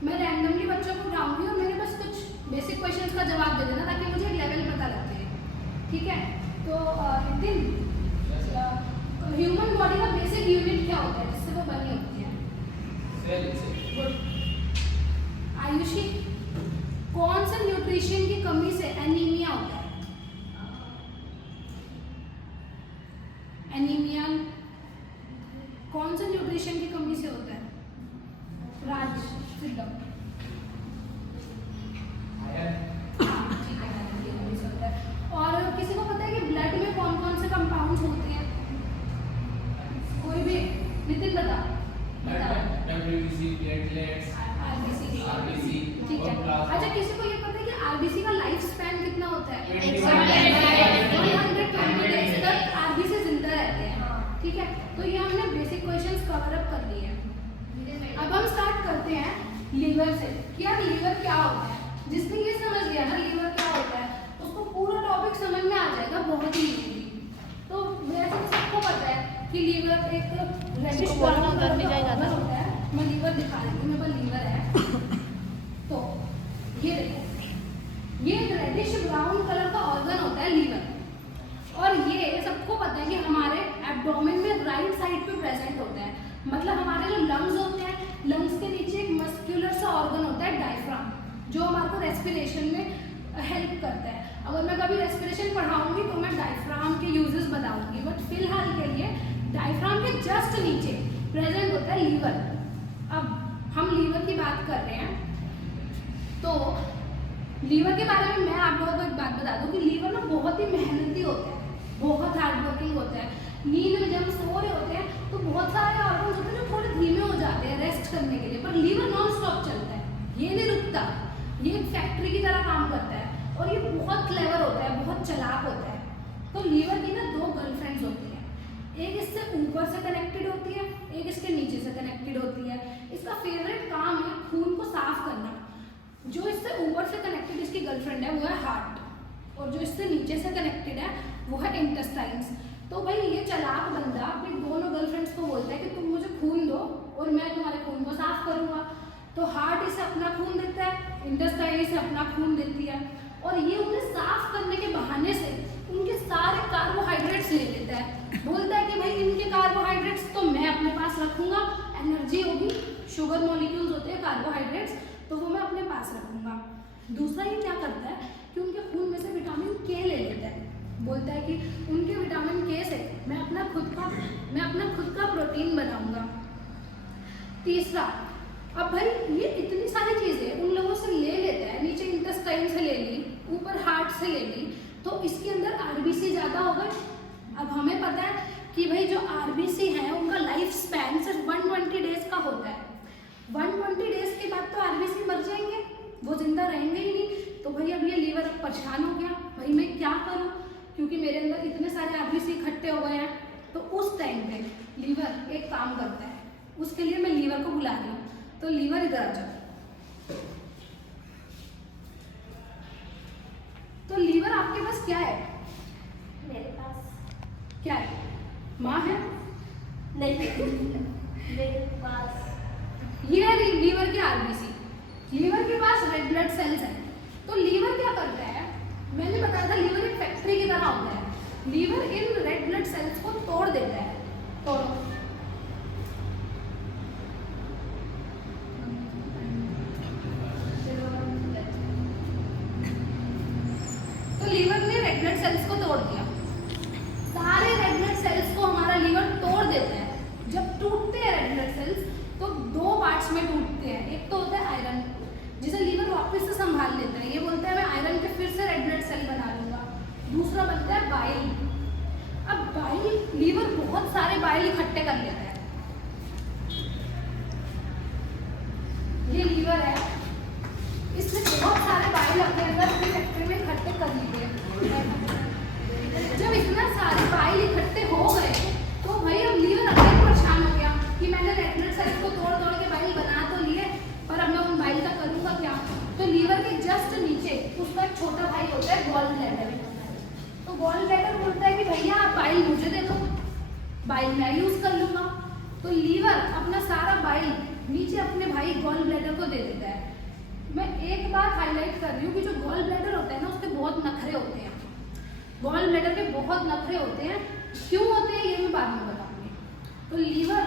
मैं रैंडमली बच्चों को उठाऊंगी और मेरे बस कुछ बेसिक क्वेश्चंस का जवाब दे देना ताकि मुझे एक लेवल पता लग जाए, ठीक है। तो नितिन, ह्यूमन बॉडी का बेसिक यूनिट क्या होता है जिससे वो बनी होती है? सेल। आयुषी, कौन सा न्यूट्रिशन की कमी से एनीमिया होता है? एनीमिया कौन सा न्यूट्रिशन की कमी से होता है? राज, सिद्धम। और किसी को पता है कि ब्लड में कौन कौन से कंपाउंड्स होते हैं? कोई भी? नितिन बता। आरबीसी, ठीक है। अच्छा, किसी को ये पता है कि आरबीसी का लाइफ स्पैन कितना होता है? 120 डेज तक आरबीसी जिंदा रहते हैं, ठीक है। तो ये हमने बेसिक क्वेश्चंस कवर अप कर लिए हैं। अब हम स्टार्ट करते हैं लीवर से कि यार लीवर क्या होता है। जिसने ये समझ लिया ना लीवर क्या होता है, उसको पूरा टॉपिक समझ में आ जाएगा बहुत ही इजीली। तो वैसे सबको पता है कि लीवर एक रेडिश ब्राउन कलर का ऑर्गन होता है। मैं लीवर दिखा रही हूँ, मेरे पास लीवर है। तो ये देखो, ये रेडिश ब्राउन कलर का ऑर्गन होता है लीवर। और ये सबको पता है कि हमारे एब्डोमेन में राइट साइड पे प्रेजेंट होता है। मतलब हमारे जो लंग्स होते हैं, लंग्स के नीचे एक मस्कुलर सा ऑर्गन होता है डायफ्राम, जो हमारे को रेस्पिरेशन में हेल्प करता है। अगर मैं कभी रेस्पिरेशन पढ़ाऊंगी तो मैं डायफ्राम के यूजेस बताऊंगी, बट फिलहाल के लिए डायफ्राम के जस्ट नीचे प्रेजेंट होता है लीवर। अब हम लीवर की बात कर रहे हैं, तो लीवर के बारे में मैं आप लोगों को एक बात बता दूं कि लीवर ना बहुत ही मेहनती होता है, बहुत हार्ड वर्किंग होता है। नींद में जब हम सो रहे होते हैं तो बहुत सारे ऑर्गन्स होते हैं जो थोड़े धीमे हो जाते हैं रेस्ट करने के लिए, पर लीवर नॉन स्टॉप चलता है, ये नहीं रुकता। ये एक फैक्ट्री की तरह काम करता है और ये बहुत क्लेवर होता है, बहुत चालाक होता है। तो लीवर की ना 2 गर्लफ्रेंड्स होती हैं, एक इससे ऊपर से कनेक्टेड होती है, एक इसके नीचे से कनेक्टेड होती है। इसका फेवरेट काम है खून को साफ करना। जो इससे ऊपर से कनेक्टेड इसकी गर्लफ्रेंड है वो है हार्ट, और जो इससे नीचे से कनेक्टेड है वो है इंटेस्टाइन्स। तो भाई ये चालाक बंदा अपनी दोनों गर्लफ्रेंड्स को बोलता है कि तुम मुझे खून दो और मैं तुम्हारे खून को साफ करूंगा। तो हार्ट इसे अपना खून देता है, इंटेस्टाइन इसे अपना खून देती है, और ये उन्हें साफ करने के बहाने से उनके सारे कार्बोहाइड्रेट्स ले लेता है। बोलता है कि भाई इनके कार्बोहाइड्रेट्स तो मैं अपने पास रखूंगा, एनर्जी होगी, शुगर मॉलिक्यूल्स होते हैं कार्बोहाइड्रेट्स, तो वो मैं अपने पास रखूंगा। दूसरा ये क्या करता है कि उनके खून में से विटामिन के ले लेता है। बोलता है कि उनके विटामिन के से मैं अपना खुद का प्रोटीन बनाऊंगा। तीसरा, अब भाई ये इतनी सारी चीजें उन लोगों से ले लेता है, नीचे इंटेस्टाइन से ले ली, ऊपर हार्ट से ले ली, तो इसके अंदर आरबीसी ज्यादा होगा। अब हमें पता है कि भाई जो आरबीसी है उनका लाइफ स्पैन सिर्फ 120 डेज का होता है। 120 डेज के बाद तो आरबीसी मर जाएंगे, वो जिंदा रहेंगे ही नहीं। तो भाई अब ये लीवर परेशान हो गया, भाई मैं क्या करूं, क्योंकि मेरे अंदर इतने सारे आरबीसी इकट्ठे हो गए हैं। तो उस टाइम पे लीवर एक काम करता है, उसके लिए मैं लीवर को बुला रही हूँ। तो लीवर इधर आ जाओ। तो लीवर आपके पास क्या है? मेरे पास क्या है? माँ है? नहीं मेरे पास ये है लीवर के आरबीसी। लीवर के पास रेड ब्लड सेल्स हैं। तो लीवर क्या करता है, मैंने बताया था लीवर एक फैक्ट्री की तरह होता है। लीवर इन रेड ब्लड सेल्स को तोड़ देता है। तोड़ो। तो लीवर ने रेड ब्लड सेल्स को तोड़ दिया। सारे रेड ब्लड सेल्स को हमारा लीवर तोड़ देता है। जब टूटते हैं रेड ब्लड सेल्स तो 2 पार्ट्स में टूटते हैं। एक तो होता है आयरन, जिसे लीवर वापस से संभाल लेता है, ये बोलता है मैं आयरन के फिर से रेड ब्लड सेल बना लूंगा। दूसरा बनता है बाइल। अब बाइल, लीवर बहुत सारे बाइल इकट्ठे कर लेता है। ये लीवर है, इसने बहुत सारे बाइल अपने अंदर अपनी फैक्ट्री में इकट्ठे कर लिए। जब इतना सारे बाइल इकट्ठे हो गए तो भाई अब लीवर अगेन परेशान हो गया कि मैंने रेड ब्लड सेल्स को तोड़ तोड़ के बाइल बना तो लिए, पर अब मैं उन बाइल का करूंगा क्या। तो लीवर के जस्ट नीचे उसका एक छोटा भाई होता है गॉल ब्लैडर। तो गॉल ब्लैडर बोलता है कि भैया आप बाइल मुझे दे दो, बाइल मैं यूज कर लूंगा। तो लीवर अपना सारा बाइल नीचे अपने भाई गॉल ब्लैडर को दे देता है। मैं एक बात हाईलाइट कर रही हूँ कि जो गॉल ब्लैडर होता है ना उसके बहुत नखरे होते हैं। गॉल ब्लैडर के बहुत नखरे होते हैं। क्यों होते हैं ये मैं बाद में बताऊंगी। तो लीवर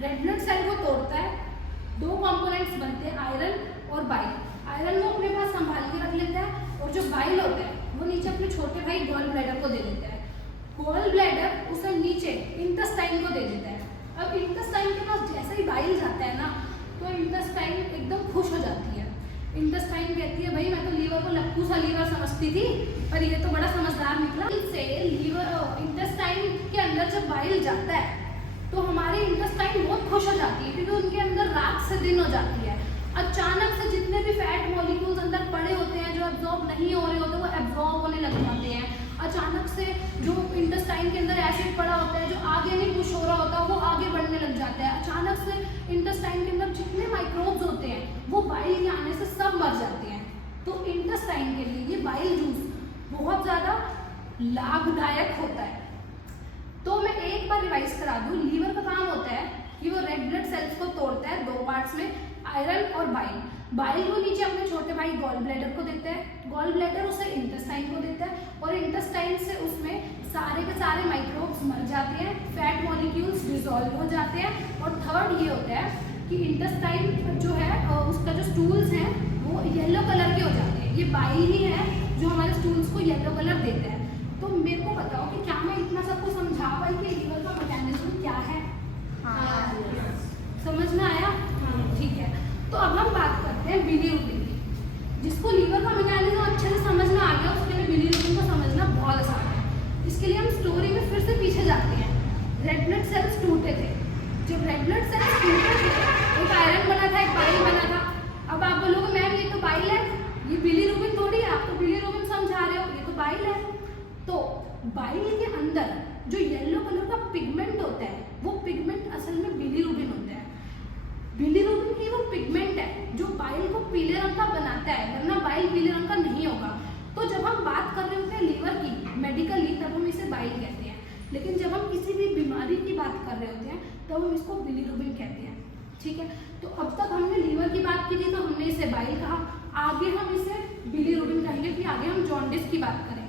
रेड ब्लड सेल को तोड़ता है। दो कंपोनेंट्स बनते हैं, आयरन और बाइल। आयरन वो अपने पास संभाल के रख लेता है और जो बाइल होता है वो नीचे अपने छोटे भाई गॉल ब्लैडर को दे देता है। गॉल ब्लैडर उसे नीचे इंटेस्टाइन को दे देता है। अब इंटेस्टाइन के पास जैसे ही बाइल जाता है ना तो इंटेस्टाइन एकदम खुश हो जाती है। इंटेस्टाइन कहती है भाई मैं तो लीवर को लक्कू सा लीवर समझती थी पर ये तो बड़ा समझदार निकला। इससे लीवर इंटेस्टाइन के अंदर जब बाइल जाता है तो हमारी इंटेस्टाइन बहुत खुश हो जाती है क्योंकि उनके अंदर रात से दिन हो जाती है। अचानक से जितने भी फैट मॉलिक्यूल्स अंदर पड़े होते हैं जो एब्जॉर्ब नहीं हो रहे होते वो एब्जॉर्ब होने लग जाते हैं। अचानक से जो इंटेस्टाइन के अंदर एसिड पड़ा होता है जो आगे नहीं पुश हो रहा होता वो आगे बढ़ने लग जाता है। अचानक से इंटेस्टाइन के अंदर जितने माइक्रोब्स होते हैं वो बाइल के आने से सब मर जाते हैं। तो इंटेस्टाइन के लिए ये बाइल जूस बहुत ज़्यादा लाभदायक होता है। तो मैं एक बार रिवाइज करा दूं, लीवर का काम होता है कि वो रेड ब्लड सेल्स को तोड़ता है दो पार्ट्स में, आयरन और बाइल। बाइल को नीचे अपने छोटे भाई गॉल ब्लैडर को देता है, गॉल ब्लैडर उसे इंटेस्टाइन को देता है और इंटेस्टाइन से उसमें सारे के सारे माइक्रोब्स मर जाते हैं, फैट मॉलिक्यूल्स डिसॉल्व हो जाते हैं। और थर्ड ये होता है कि इंटेस्टाइन जो है उसका जो स्टूल्स हैं वो येलो कलर के हो जाते हैं। ये बाइल ही है जो हमारे स्टूल्स को येलो कलर देता है। तो मेरे को बताओ कि क्या मैं इतना सबको समझा पाई कि लीवर का मैकेनिज्म क्या है? समझ में आया? ठीक है। तो अब हम बात करते हैं बिलीरुबिन की। जिसको लीवर का मैकेनिज्म अच्छे से समझ में आ गया उसके लिए बिलीरुबिन को समझना बहुत आसान है। इसके लिए हम स्टोरी में फिर से पीछे जाते हैं। रेड ब्लड सेल्स टूटे थे। जब रेड ब्लड सेल्स टूटे थे एक आयरन बना था, एक बाइल बना था। अब आप बोलोगे मैम ये तो बाइल है, ये बिलीरुबिन थोड़ी है, आप तो बिलीरुबिन समझा रहे हो, ये तो बाइल है। तो बाइल के अंदर जो येलो कलर का पिगमेंट होता है वो पिगमेंट असल में बिलीरुबिन होता है। बिलीरुबिन की वो पिगमेंट है जो बाइल को पीले रंग का बनाता है, वरना बाइल पीले रंग का नहीं होगा। तो जब हम बात कर रहे होते हैं लीवर की मेडिकली तब हम इसे बाइल कहते हैं, लेकिन जब हम किसी भी बीमारी की बात कर रहे होते हैं तब हम इसको बिलीरुबिन कहते हैं। ठीक है। तो अब तक हमने लीवर की बात की थी तो हमने इसे बाइल कहा, आगे हम इसे बिलीरुबिन कहेंगे, फिर आगे हम जॉन्डिस की बात करेंगे।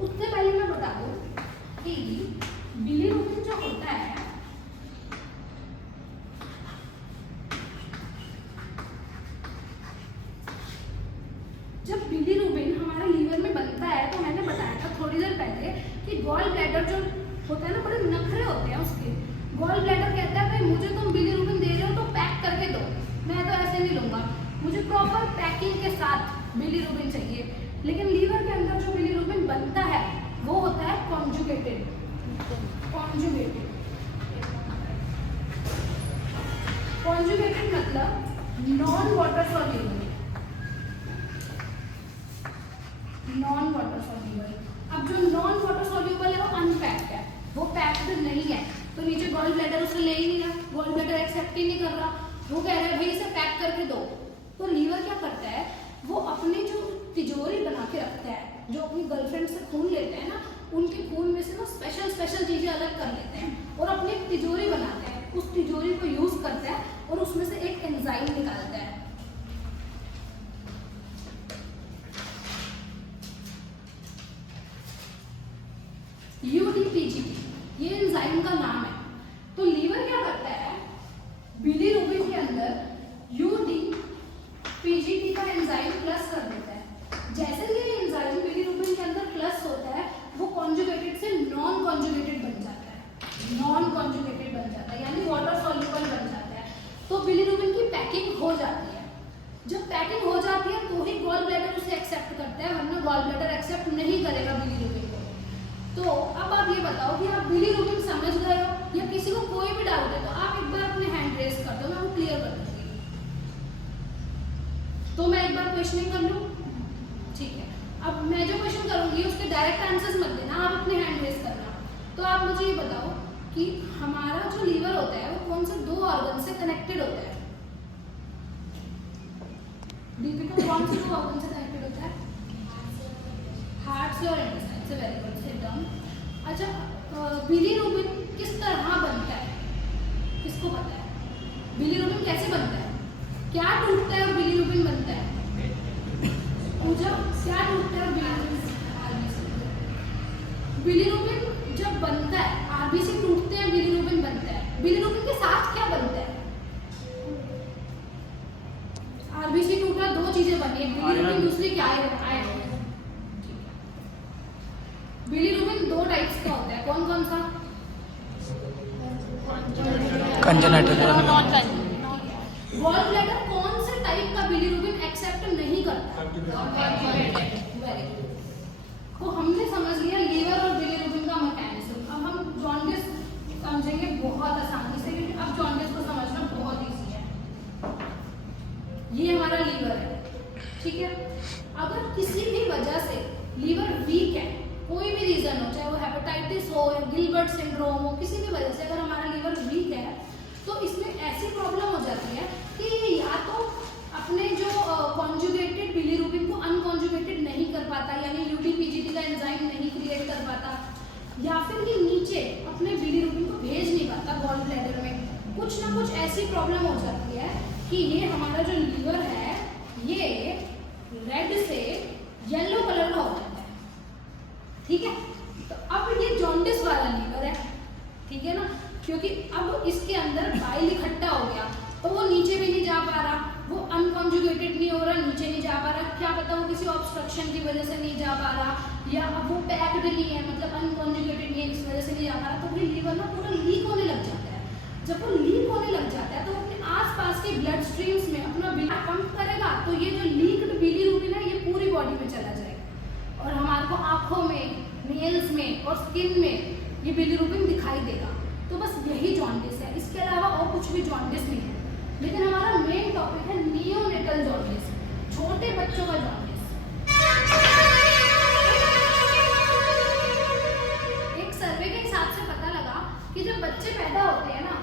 उससे पहले मैं बता दूं कि बिलीरुबिन जो होता है जब बिलीरुबिन हमारे लीवर में बनता है तो मैंने बताया था थोड़ी देर पहले कि गॉल ब्लैडर जो होता है ना बड़े नखरे होते हैं उसके। गॉल ब्लैडर कहता है भाई मुझे तुम बिलीरुबिन दे रहे हो तो पैक करके दो, मैं तो ऐसे नहीं लूंगा, मुझे प्रॉपर पैकिंग के साथ बिलीरुबिन चाहिए। लेकिन लीवर के अंदर जो बिलीरुबिन बनता है वो होता है कॉन्जुगेटेड। कॉन्जुगेटेड मतलब non water soluble. Non water soluble. अब जो नॉन वाटर सॉल्युबल है वो अनपैक्ड है, वो पैक्ड नहीं है। तो नीचे गॉल ब्लैडर उसे ले ही नहीं रहा, गॉल ब्लैडर एक्सेप्ट ही नहीं कर रहा, वो कह रहा है भाई इसे पैक करके दो। तो लीवर क्या करता है, वो अपनी जो तिजोरी बना के रखता है, जो अपनी गर्लफ्रेंड से खून लेते हैं ना उनके खून में से ना स्पेशल चीजें अलग कर लेते हैं और अपनी एक तिजोरी बनाते हैं। उस तिजोरी को यूज करता है और उसमें से एक एंजाइम निकालता है। UDPGT, ये एंजाइम का नाम है। तो लीवर क्या करता है, बिलीरुबिन के अंदर UDPGT का एंजाइम प्लस कर देता है। जैसे ये एंजाइम बिलीरुबिन के अंदर प्लस होता है वो कॉन्जुगेटेड से नॉन कॉन्जुगेटेड बन जाता है। नॉन कॉन्जुगेटेड बन जाता है यानी वाटर सॉल्युबल बन जाता है। तो बिलीरुबिन की पैकिंग हो जाती है। जब पैकिंग हो जाती है तो ही गॉल ब्लैडर उसे एक्सेप्ट करता है, वरना गॉल ब्लैडर एक्सेप्ट नहीं करेगा बिलीरुबिन को। तो अब आप ये बताओ कि आप बिलीरुबिन समझ गए हो या किसी को कोई भी डाउट है तो आप एक बार अपने हैंड रेज कर दो, मैं वो क्लियर कर दूंगी। तो मैं एक बार क्वेश्चनिंग कर लूँ? ठीक है। अब मैं जो क्वेश्चन करूंगी उसके डायरेक्ट आंसर्स मत देना, आप अपने हैंड रेज करना। तो आप मुझे ये बताओ कि हमारा जो लीवर होता है वो कौन से दो ऑर्गन से कनेक्टेड होता है? दीपिका कौन से दो ऑर्गन से कनेक्टेड होता है? हार्ट से और इंटेस्टाइन से। Very good, sit down. अच्छा, बिलीरुबिन किस तरह बनता है किसको पता है? बिलीरुबिन कैसे बनता है? क्या टूटता है और बिलीरुबिन बनता है? पूजा, क्या टूटता है और बिलीरुबिन जब बनता है, आरबीसी टूटते हैं, बिलीरुबिन बनता है। बिलीरुबिन के साथ क्या बनता है? आरबीसी टूटा, दो चीजें बनी, एक बिलीरुबिन, दूसरी क्या है? आयरन। बिलीरुबिन दो टाइप्स का होता है, कौन कौन सा? कंजेनिटल गॉल ब्लैडर कौन से टाइप का बिलीरुबिन एक्सेप्ट नहीं करता? Very good. तो हमने समझ लिया लीवर और बिलीरुबिन का मैकेनिज्म। अब हम जॉन्डिस समझेंगे बहुत आसानी से, क्योंकि अब जॉन्डिस को समझना बहुत इजी है। ये हमारा लीवर है, ठीक है। अगर किसी भी वजह से लीवर वीक है, कोई भी रीजन हो, चाहे वो हेपेटाइटिस हो या गिलबर्ट सिंड्रोम हो, किसी भी वजह से अगर हमारा लीवर वीक है तो इसमें ऐसी प्रॉब्लम हो जाती है कि ये या तो अपने जो कॉन्जुगेटेड बिलीरुबिन को अनकॉन्जुगेटेड नहीं कर पाता, यानी यूटीपीजीटी का एंजाइम नहीं क्रिएट कर पाता, या फिर ये नीचे अपने बिलीरुबिन को भेज नहीं पाता गॉल ब्लैडर में। कुछ ना कुछ ऐसी प्रॉब्लम हो जाती है कि ये हमारा जो लीवर है ये रेड से येलो कलर का हो जाता है, ठीक है। तो अब ये जॉन्डिस वाला लीवर है, ठीक है ना, क्योंकि अब इसके अंदर बाइल इकट्ठा हो गया तो वो नीचे भी नहीं जा पा रहा, वो अनकॉन्जुगेटेड नहीं हो रहा, नीचे नहीं जा पा रहा, क्या पता वो किसी ऑब्स्ट्रक्शन की वजह से नहीं जा पा रहा, या अब वो पैक्ड नहीं है, मतलब अनकॉन्जुगेटेड नहीं है, इस वजह से नहीं जा पा रहा, तो फिर लीवर ना पूरा लीक होने लग जाता है। जब वो लीक होने लग जाता है तो अपने आसपास के ब्लड स्ट्रीम्स में अपना ब्लड पंप करेगा, तो ये जो लीक्ड बिलीरुबिन है ये पूरी बॉडी में चला जाएगा और हमारे को आंखों में, नेल्स में और स्किन में ये बिलीरुबिन दिखाई देगा। तो बस यही जॉन्डिस है, इसके अलावा और कुछ भी जॉन्डिस नहीं है। लेकिन हमारा मेन टॉपिक है नियोनेटल जॉन्डिस, छोटे बच्चों का जॉन्डिस। एक सर्वे के हिसाब से पता लगा कि जब बच्चे पैदा होते हैं ना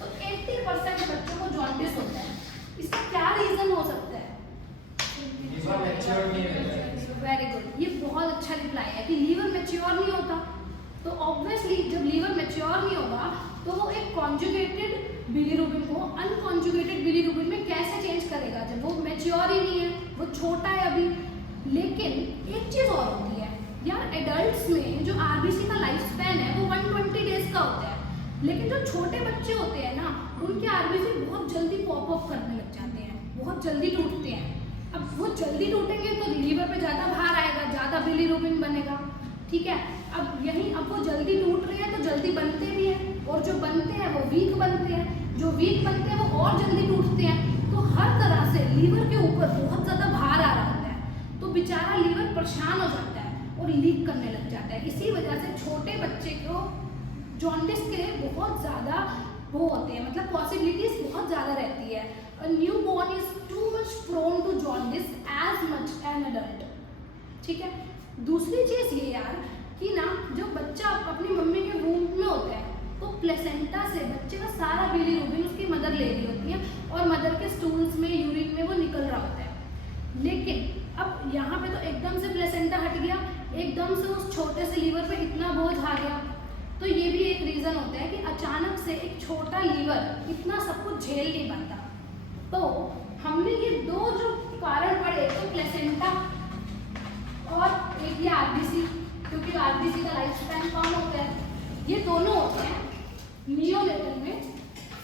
तो 80% बच्चों को जॉन्डिस होता है। इसका क्या रीजन हो सकता है? वेरी गुड, ये बहुत अच्छा रिप्लाई है कि लीवर मैच्योर नहीं होता। तो ऑब्वियसली जब लीवर मैच्योर नहीं होगा तो वो एक कॉन्जुगेटेड बिलीरुबिन को अनकॉन्जुगेटेड बिलीरुबिन में कैसे चेंज करेगा, जब वो मैच्योर ही नहीं है, वो छोटा है अभी। लेकिन एक चीज़ और होती है यार, एडल्ट्स में जो आरबीसी का लाइफ स्पैन है वो 120 डेज का होता है, लेकिन जो छोटे बच्चे होते हैं ना उनके आरबीसी बहुत जल्दी पॉप अप करने लग जाते हैं, बहुत जल्दी टूटते हैं। अब वो जल्दी टूटेंगे तो लीवर पे ज़्यादा भार आएगा, ज़्यादा बिलीरुबिन बनेगा, ठीक है। अब वो जल्दी टूट रहे हैं तो जल्दी बनते भी हैं, और जो बनते हैं वो वीक बनते हैं, जो वीक बनते हैं वो और जल्दी टूटते हैं। तो हर तरह से लीवर के ऊपर बहुत ज़्यादा भार आ रहा होता है, तो बेचारा लीवर परेशान हो जाता है और लीक करने लग जाता है। इसी वजह से छोटे बच्चे को जॉन्डिस के बहुत ज़्यादा वो होते हैं, मतलब पॉसिबिलिटीज बहुत ज़्यादा रहती है। Newborn is too much prone to jaundice as much an adult, ठीक है। दूसरी चीज़ ये यार कि ना जो बच्चा अपनी मम्मी के वूम्ब में होता है तो प्लेसेंटा से बच्चे का सारा बिलीरुबिन उसकी मदर ले रही होती है और मदर के स्टूल्स में, यूरिन में वो निकल रहा होता है। लेकिन अब यहाँ पे तो एकदम से प्लेसेंटा हट गया, एकदम से उस छोटे से लीवर पे इतना बोझ आ गया। तो ये भी एक रीज़न होता है कि अचानक से एक छोटा लीवर इतना सब कुछ झेल नहीं पाता। तो हमने ये दो जो कारण पढ़े, तो प्लेसेंटा और एक ये आरबीसी, क्योंकि आरबीसी का लाइफ स्पैन कम होता है, ये दोनों होते हैं नियोनेटल में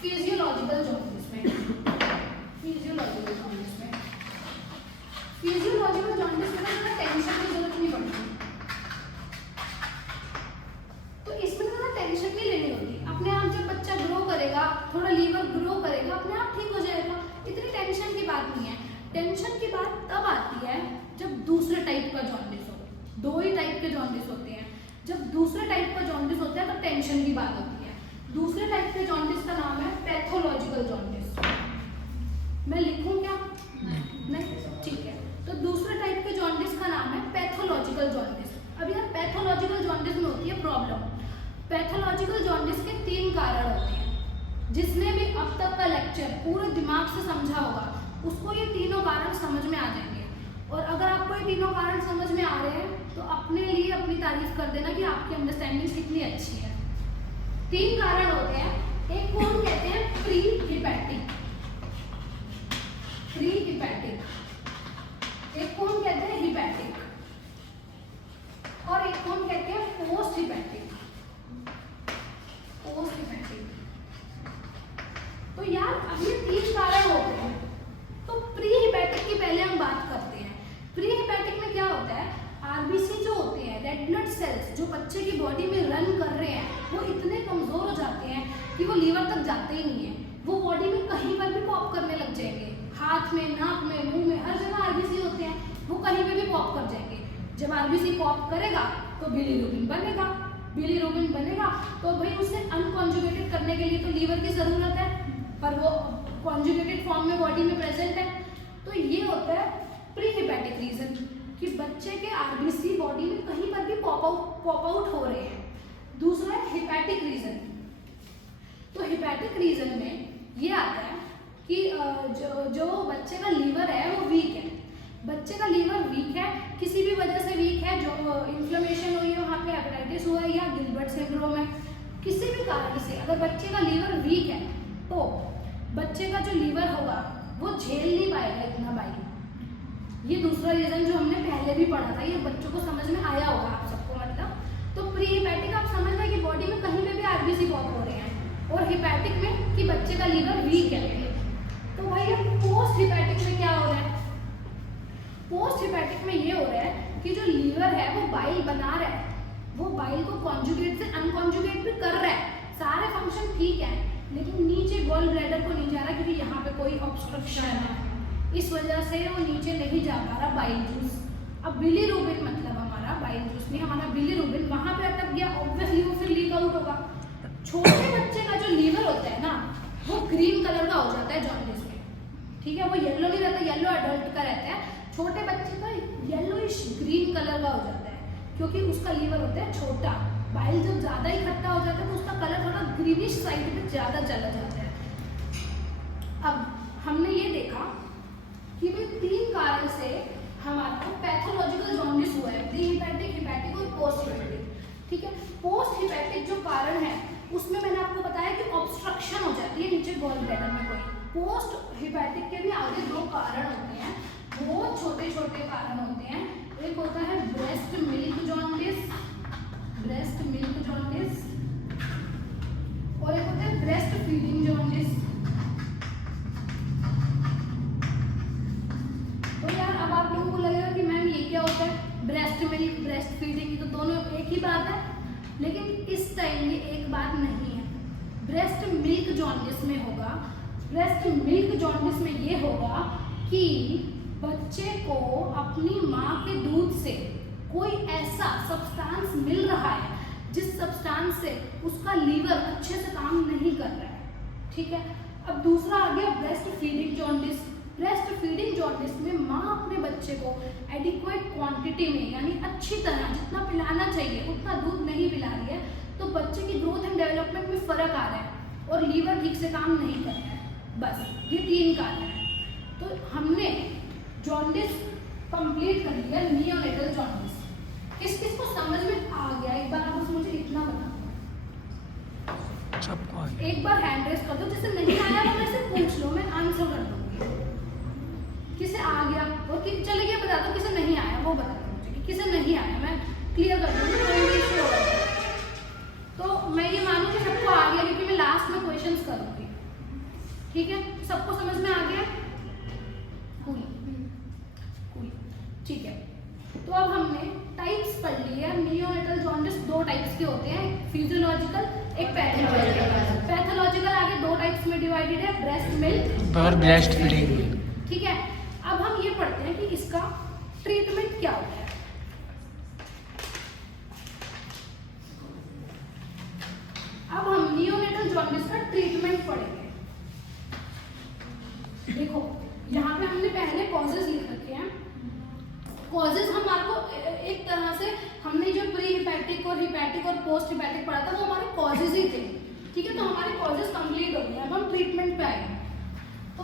फिजियोलॉजिकल जॉन्डिस में। फिजियोलॉजिकल जॉन्डिस में टेंशन की जरूरत नहीं पड़ती, तो इसमें ज़्यादा टेंशन नहीं लेनी होती। अपने आप जब बच्चा ग्रो करेगा, थोड़ा लीवर ग्रो करेगा, अपने आप ठीक हो जाएगा, इतनी टेंशन की बात नहीं है। टेंशन की बात तब आती है जब दूसरे टाइप का जॉन्डिस हो। दो ही टाइप के जॉन्डिस होते हैं। जब दूसरे टाइप का जॉन्डिस होता है तो टेंशन की बात होती है। दूसरे टाइप के जॉन्डिस का नाम है पैथोलॉजिकल जॉन्डिस। मैं लिखूं क्या? नहीं, ठीक है। तो दूसरे टाइप के जॉन्डिस का नाम है पैथोलॉजिकल जॉन्डिस। अब यार पैथोलॉजिकल जॉन्डिस में होती है प्रॉब्लम। पैथोलॉजिकल जॉन्डिस के 3 कारण होते हैं। जिसने भी अब तक का लेक्चर पूरे दिमाग से समझा होगा उसको ये तीनों कारण समझ में आ जाएंगे। और अगर आपको ये तीनों कारण समझ में आ रहे हैं तो अपने लिए अपनी तारीफ कर देना कि आपकी अंडरस्टैंडिंग कितनी अच्छी है। 3 कारण होते हैं। एक को हम कहते हैं प्री हिपैटिक, प्री हिपैटिक, एक को हम कहते हैं हिपैटिक और एक को हम कहते हैं पोस्ट हिपैटिक। पोस्ट हिपैटिक तो यार अब ये 3 कारण होते हैं। तो प्री हिपैटिक की पहले हम बात करते हैं। प्री हिपैटिक में क्या होता है, आरबीसी जो होते हैं, रेड ब्लड सेल्स जो बच्चे की बॉडी में रन कर रहे हैं, वो इतने कमजोर हो जाते हैं कि वो लीवर तक जाते ही नहीं है। वो बॉडी में कहीं पर भी पॉप करने लग जाएंगे, हाथ में, नाक में, मुंह में, हर जगह आरबीसी होते हैं, वो कहीं पे भी पॉप कर जाएंगे। जब आरबीसी पॉप करेगा तो बिलीरुबिन बनेगा, बिलीरुबिन बनेगा तो भाई उसे अनकॉन्जुगेटेड करने के लिए तो लीवर की जरूरत है, पर वो कॉन्जुगेटेड फॉर्म में बॉडी में प्रेजेंट है। तो ये होता है प्री हिपैटिक रीजन कि बच्चे के आरबीसी बॉडी में कहीं पर भी पॉप आउट हो रहे हैं। दूसरा है हिपैटिक रीजन। तो हिपैटिक रीजन में ये आता है कि जो बच्चे का लीवर है वो वीक है। बच्चे का लीवर वीक है, किसी भी वजह से वीक है, जो इन्फ्लेमेशन हुई है वहाँ पे, हेपेटाइटिस हुआ है या गिलबर्ट सिंड्रोम है, किसी भी कारण से अगर बच्चे का लीवर वीक है तो बच्चे का जो लीवर होगा वो झेल नहीं पाएगा इतना बाइल। ये दूसरा रीजन जो हमने पहले भी पढ़ा था, ये बच्चों को समझ में आया होगा आप सबको। मतलब तो प्री हिपैटिक आप समझ रहे हैं कि बॉडी में कहीं पे भी आरबीसी पॉप हो रहे हैं, और हिपैटिक में कि बच्चे का लीवर वीक है। तो भाई अब पोस्ट हिपैटिक में क्या हो रहा है, पोस्ट हिपैटिक में ये हो रहा है कि जो लीवर है वो बाइल बना रहा है, वो बाइल को कॉन्जुगेट से अनकॉन्जुगेट भी कर रहा है, सारे फंक्शन ठीक है, लेकिन नीचे गॉल ब्लैडर को नहीं जा रहा क्योंकि यहाँ पे कोई ऑब्स्ट्रक्शन है, इस वजह से वो नीचे नहीं जा पा रहा बाइल जूस। अब बिलीरुबिन मतलब हमारा बाइल जूस नहीं, हमारा बिलीरुबिन वहाँ पे अटक गया, ऑब्वियसली वो फिर लीक आउट होगा। छोटे बच्चे का जो लीवर होता है ना वो ग्रीन कलर का हो जाता है जॉन्डिस में, ठीक है, वो येलो नहीं रहता, येलो एडल्ट का रहता है, छोटे बच्चे का येलोइश ग्रीन कलर का हो जाता है क्योंकि उसका लीवर होता है छोटा। बाइल जब ज़्यादा इकट्ठा हो जाता है तो उसका कलर थोड़ा ग्रीनिश साइड पे ज़्यादा चला जाता है। अब हमने ये देखा कि भाई 3 कारण से हमारा पैथोलॉजिकल जॉन्डिस हुआ है, प्री हिपैटिक, हिपैटिक और पोस्ट हिपैटिक। ठीक है, पोस्ट हिपैटिक जो कारण है उसमें मैंने आपको बताया कि ऑब्स्ट्रक्शन हो जाती है नीचे गॉल ब्लैडर में कोई। पोस्ट हिपैटिक के भी आगे 2 कारण होते हैं, बहुत छोटे छोटे कारण होते हैं। एक होता है breast milk jaundice, breast milk jaundice, और एक होता है ब्रेस्ट फीडिंग जॉन्डिस। तो यार अब आप लोगों को लगेगा कि मैम ये क्या होता है, ब्रेस्ट मिल्क, ब्रेस्ट फीडिंग, तो दोनों एक ही बात है, लेकिन इस टाइम ये एक बात नहीं है। ब्रेस्ट मिल्क जॉन्डिस में होगा, ब्रेस्ट मिल्क जॉन्डिस में ये होगा कि बच्चे को अपनी माँ के दूध से कोई ऐसा सब्सटेंस मिल रहा है जिस सब्सटेंस से उसका लीवर अच्छे से काम नहीं कर रहा है। ठीक है, अब दूसरा आ गया breast feeding jaundice. Breast feeding jaundice में माँ अपने बच्चे को एडिक्वेट क्वांटिटी में, यानी अच्छी तरह जितना पिलाना चाहिए उतना दूध नहीं पिला रही है, तो बच्चे की ग्रोथ एंड डेवलपमेंट में फर्क आ रहा है और लीवर ठीक से काम नहीं कर रहा है। बस ये 3 कारण है। तो हमने जॉन्डिस कंप्लीट कर लिया, नियोनेटल जॉन्डिस। किस किस को समझ में आ गया, एक बार आप बस मुझे इतना बता दो, सबको एक बार हैंड रेस कर दो, जिसे नहीं आया वो मेरे से पूछ लो, मैं आंसर कर दूंगी। किसे आ गया और कि चले गया बता दो, किसे नहीं आया वो बता दो मुझे कि किसे नहीं आया, मैं क्लियर कर दूंगी, कोई भी इशू होगा तो मैं ये मानूँ कि सबको आ गया, क्योंकि मैं लास्ट में क्वेश्चंस करूँगी। ठीक है, सबको समझ में आ गया? कूल, ठीक है। तो अब हमने टाइप्स पढ़ लिए। नियोनेटल जॉन्डिस 2 टाइप्स के होते हैं, फिजियोलॉजिकल, एक पैथोलॉजिकल। पैथोलॉजिकल आगे 2 टाइप्स में डिवाइडेड है, ब्रेस्ट मिल्क और ब्रेस्ट फीडिंग। ठीक है, अब हम ये पढ़ते हैं कि इसका ट्रीटमेंट क्या होता है। अब हम नियोनेटल जॉन्डिस का ट्रीटमेंट पढ़ेंगे। देखो यहाँ पे हमने पहले कॉजेज लिख रखे हैं। कॉजेज हम आपको एक तरह से, हमने जो प्री हिपैटिक और पोस्ट हिपैटिक पढ़ा था वो हमारे कॉजेज ही थे। ठीक है, तो हमारे कॉजेज कंप्लीट हो गए। अब हम ट्रीटमेंट पे आएंगे। तो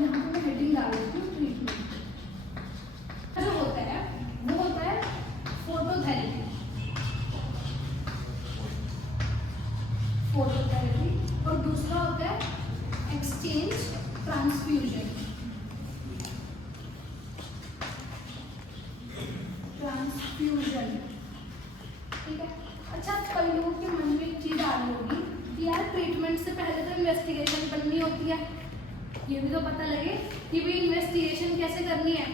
यहाँ पे मैं हेडिंग डाल देती हूँ, ट्रीटमेंट जो होता है वो होता है फोटोथेरेपी, और दूसरा होता है एक्सचेंज ट्रांसफ्यूजन। ट्रांसफ्यूजन। ठीक है, अच्छा कई लोगों के मन में एक चीज़ आ रही होगी कि यार ट्रीटमेंट से पहले तो इन्वेस्टिगेशन करनी होती है, ये भी तो पता लगे कि भाई इन्वेस्टिगेशन कैसे करनी है।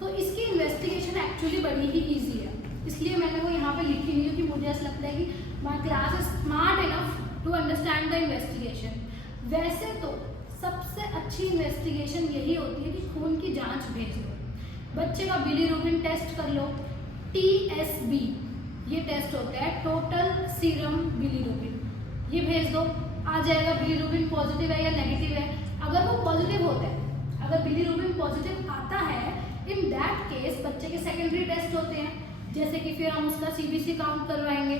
तो इसकी इन्वेस्टिगेशन एक्चुअली बड़ी ही ईजी है, इसलिए मैंने वो यहाँ पे लिखी नहीं क्योंकि मुझे ऐसा लगता है कि my class is smart enough to understand the investigation. वैसे तो सबसे अच्छी इन्वेस्टिगेशन यही होती है कि खून की जांच भेज दो, बच्चे का बिलीरुबिन टेस्ट कर लो, TSB ये टेस्ट होता है, टोटल सीरम बिलीरुबिन, ये भेज दो, आ जाएगा बिलीरुबिन पॉजिटिव है या नेगेटिव है। अगर वो पॉजिटिव होता है, अगर बिलीरुबिन पॉजिटिव आता है, इन दैट केस बच्चे के सेकेंडरी टेस्ट होते हैं, जैसे कि फिर हम उसका CBC काउंट करवाएंगे,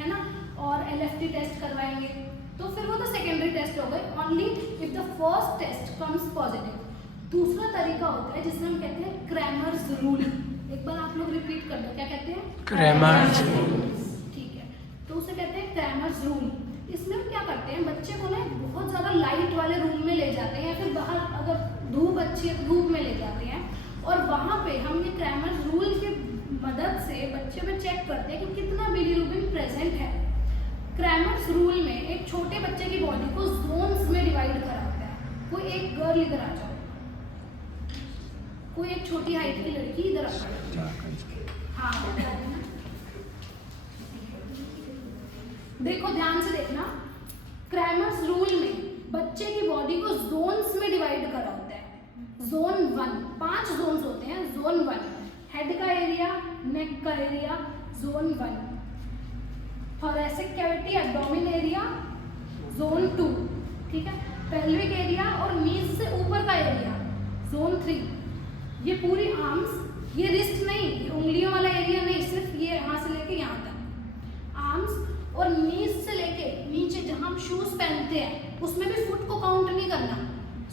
है ना, और LFT टेस्ट करवाएंगे, तो फिर वो तो सेकेंडरी टेस्ट हो गए, only if the first test comes positive. दूसरा तरीका होता है जिसमें हम कहते हैं क्रैमर्स रूल। एक बार आप लोग रिपीट कर दो, क्या कहते हैं? Cramer's rule. ठीक है, तो उसे कहते हैं क्रैमर्स रूल। इसमें हम क्या करते हैं, बच्चे को ना बहुत ज़्यादा लाइट वाले रूम में ले जाते हैं या फिर बाहर अगर धूप अच्छी है धूप में ले जाते हैं, और वहाँ पे हम ये क्रैमर्स रूल की मदद से बच्चे में चेक करते हैं कि कितना बिलीरुबिन प्रेजेंट है। क्रैमर्स रूल में एक छोटे बच्चे की बॉडी को जोन्स में डिवाइड करा होता है। कोई एक गर्ल इधर आ जाओ, कोई एक छोटी हाइट की लड़की इधर आ जाओ, हाँ बता देना। देखो ध्यान से देखना, क्रैमर्स रूल में बच्चे की बॉडी को जोन्स में डिवाइड करा होता है। जोन 1, 5 जोन्स होते हैं। जोन 1 हेड का एरिया, नेक का area, zone 1 thoracic cavity abdomen area, zone 2, ठीक है, पेल्विक एरिया और नीज से ऊपर का एरिया, जोन 3। ये पूरी आर्म्स, ये रिस्ट नहीं, ये उंगलियों वाला एरिया नहीं, सिर्फ ये यहाँ से लेके यहाँ तक आर्म्स, और नीज से लेके नीचे जहाँ हम शूज पहनते हैं उसमें भी फुट को काउंट नहीं करना,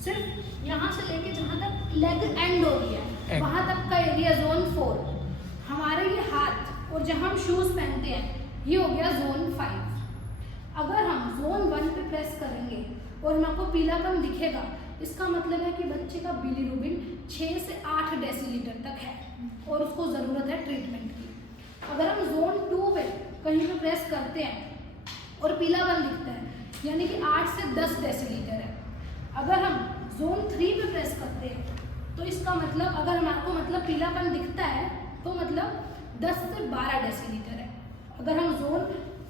सिर्फ यहाँ से लेके जहाँ तक लेग एंड हो रही है वहाँ तक का एरिया, जोन 4। हमारे ये हाथ और जहाँ हम शूज पहनते हैं ये हो गया जोन 5। अगर हम जोन 1 पे प्रेस करेंगे और हमको पीलापन दिखेगा, इसका मतलब है कि बच्चे का बिलीरुबिन 6 से 8 डेसीलीटर तक है और उसको ज़रूरत है ट्रीटमेंट की। अगर हम जोन 2 पे कहीं पे प्रेस करते हैं और पीलापन दिखता है, यानी कि 8 से 10 डेसीलीटर है। अगर हम जोन 3 पे प्रेस करते हैं तो इसका मतलब, अगर हमारे मतलब पीलापन दिखता है तो मतलब 10 से 12 डेसीलीटर है। अगर हम जोन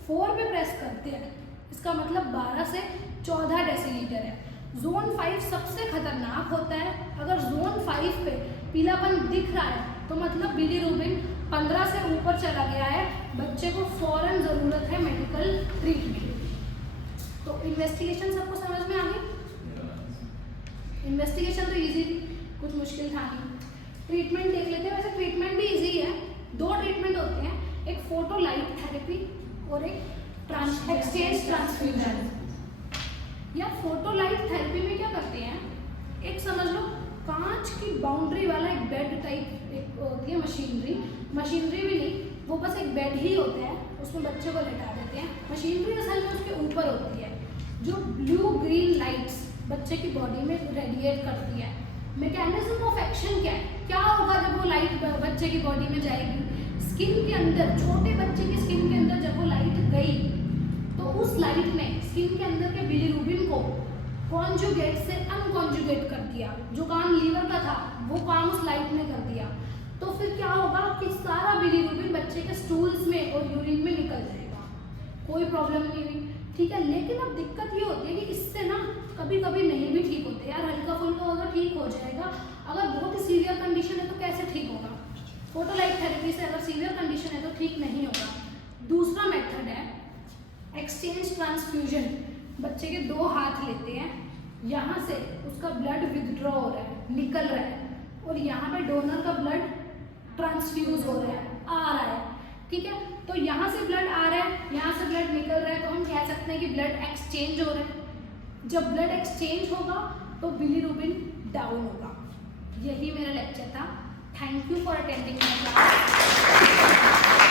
4 पे प्रेस करते हैं इसका मतलब 12 से 14 डेसीलीटर है। जोन 5 सबसे खतरनाक होता है। अगर जोन 5 पे पीलापन दिख रहा है तो मतलब बिलीरुबिन 15 से ऊपर चला गया है, बच्चे को फौरन ज़रूरत है मेडिकल ट्रीटमेंट। तो इन्वेस्टिगेशन सबको समझ में आ गई? इन्वेस्टिगेशन तो इजी थी, कुछ मुश्किल था नहीं। ट्रीटमेंट देख लेते हैं। वैसे ट्रीटमेंट भी इजी है, 2 ट्रीटमेंट होते हैं, एक फोटो लाइट थेरेपी और एक एक्सचेंज ट्रांसफ्यूजन। या फोटो लाइट थेरेपी में क्या करते हैं, एक समझ लो कांच की बाउंड्री वाला एक बेड टाइप एक होती है मशीनरी भी नहीं, वो बस एक बेड ही होता है, उसमें बच्चे को लेटा देते हैं। मशीनरी असल में उसके ऊपर होती है जो ब्लू ग्रीन लाइट्स बच्चे की बॉडी में रेडिएट करती है। मैकेनिज्म ऑफ एक्शन क्या है, क्या होगा जब वो लाइट बच्चे की बॉडी में जाएगी, स्किन के अंदर, छोटे बच्चे की स्किन के अंदर जब वो लाइट गई तो उस लाइट ने स्किन के अंदर के बिलीरुबिन को कॉन्जुगेट से अनकॉन्जुगेट कर दिया। जो काम लीवर का था वो काम उस लाइट ने कर दिया। तो फिर क्या होगा कि सारा बिलीरुबिन बच्चे के स्टूल्स में और यूरिन में निकल जाएगा, कोई प्रॉब्लम नहीं हुई, ठीक है। लेकिन अब दिक्कत ये होती है कि इससे ना कभी कभी नहीं भी ठीक होते यार, हल्का फुल्का होगा ठीक हो जाएगा, अगर बहुत ही सीवियर कंडीशन है तो कैसे ठीक होगा। फोटो लाइट थेरेपी से अगर सीवियर कंडीशन है तो ठीक नहीं होगा। दूसरा मेथड है एक्सचेंज ट्रांसफ्यूजन। बच्चे के 2 हाथ लेते हैं, यहाँ से उसका ब्लड विदड्रॉ हो रहा है, निकल रहा है, और यहाँ पे डोनर का ब्लड ट्रांसफ्यूज हो रहा है, आ रहा है, ठीक है। तो यहाँ से ब्लड आ रहा है, यहाँ से ब्लड निकल रहा है, तो हम कह सकते हैं कि ब्लड एक्सचेंज हो रहा है। जब ब्लड एक्सचेंज होगा तो बिलीरुबिन डाउन होगा। यही मेरा लेक्चर था। Thank you for attending my class.